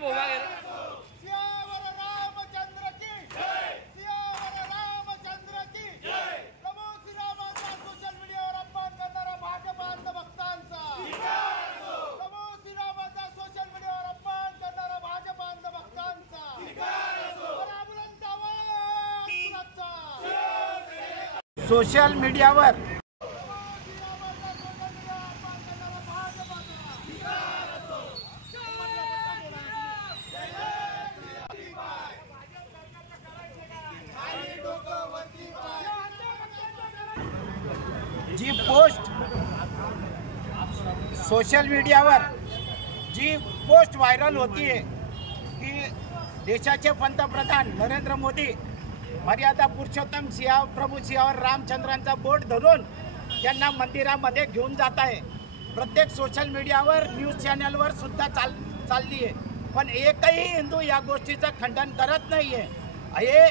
Boba Siyavar Ramchandra की जय, सियावर रामचंद्र की जय। प्रभू श्रीरामाचा social मीडियावर अपमान करणारा भाजप अंधभक्तांचा प्रभू श्रीरामाचा सोशल मीडियावर अपमान करणारा भाजप अंधभक्तांचा बुलंद आवाज बुलंदचा। सोशल मीडियावर जी सोशल मीडियावर जी पोस्ट व्हायरल होतीये की देशाचे पंतप्रधान नरेंद्र मोदी मर्यादा पुरुषोत्तम प्रभू सियावर रामचंद्रांचा बोट धरून त्यांना मंदिरामध्ये घेऊन जात आहे। प्रत्येक सोशल मीडियावर न्यूज चॅनलवर सुद्धा चालली आहे, पण एकही हिंदू या गोष्टीचं खंडन करत नाहीये। हे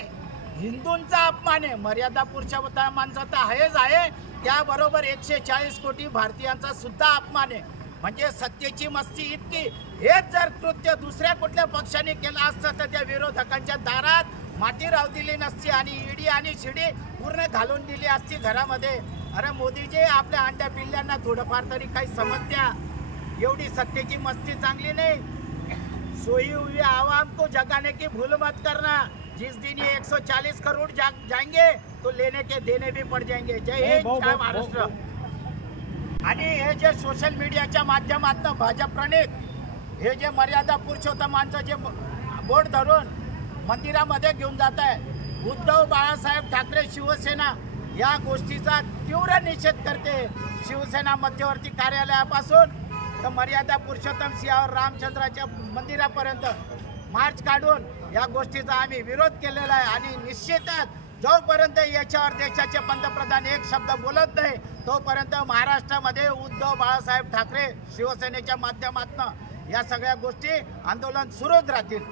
हिंदूंचा अपमान आहे। मर्यादा पुरुषोत्तमांचा तर आहेच आहे, त्याबरोबर 140 कोटी भारतीयांचा सुद्धा अपमान आहे। म्हणजे सत्तेची मस्ती इतकी, हेच जर कृत्य दुसऱ्या कुठल्या पक्षाने केलं असतं तर त्या विरोधकांच्या दारात माती राहू दिली नसती आणि ईडी आणि शिडी पूर्ण घालून दिली असती घरामध्ये। अरे मोदीजी, आपल्या अंड्या पिल्ल्यांना थोडंफार तरी काही समजत्या, एवढी सत्तेची मस्ती चांगली नहीं। सोई हुई आवाम को जगाने की भूल मत करना। जिस दिन ये 140 करोड़ जाएंगे तो लेने के देने भी पड़ जाएंगे। जय हिंद, जय महाराष्ट्र। आणि हे जे सोशल मीडियाच्या माध्यमातून भाजप प्रणित हे जे मर्यादा पुरुषोत्तमांचं जे बोट धरून मंदिरामध्ये घेऊन जात आहे, उद्धव बाळासाहेब ठाकरे शिवसेना या गोष्टीचा तीव्र निषेध करते। शिवसेना मध्यवर्ती कार्यालयापासून तर मर्यादा पुरुषोत्तम सियावर रामचंद्राच्या मंदिरापर्यंत मार्च काढून या गोष्टीचा आम्ही विरोध केलेला आहे। आणि निश्चितच जोपर्यंत याच्यावर देशाचे पंतप्रधान एक शब्द बोलत नाही तोपर्यंत महाराष्ट्रामध्ये उद्धव बाळासाहेब ठाकरे शिवसेनेच्या माध्यमातून या सगळ्या गोष्टी आंदोलन सुरूच राहतील।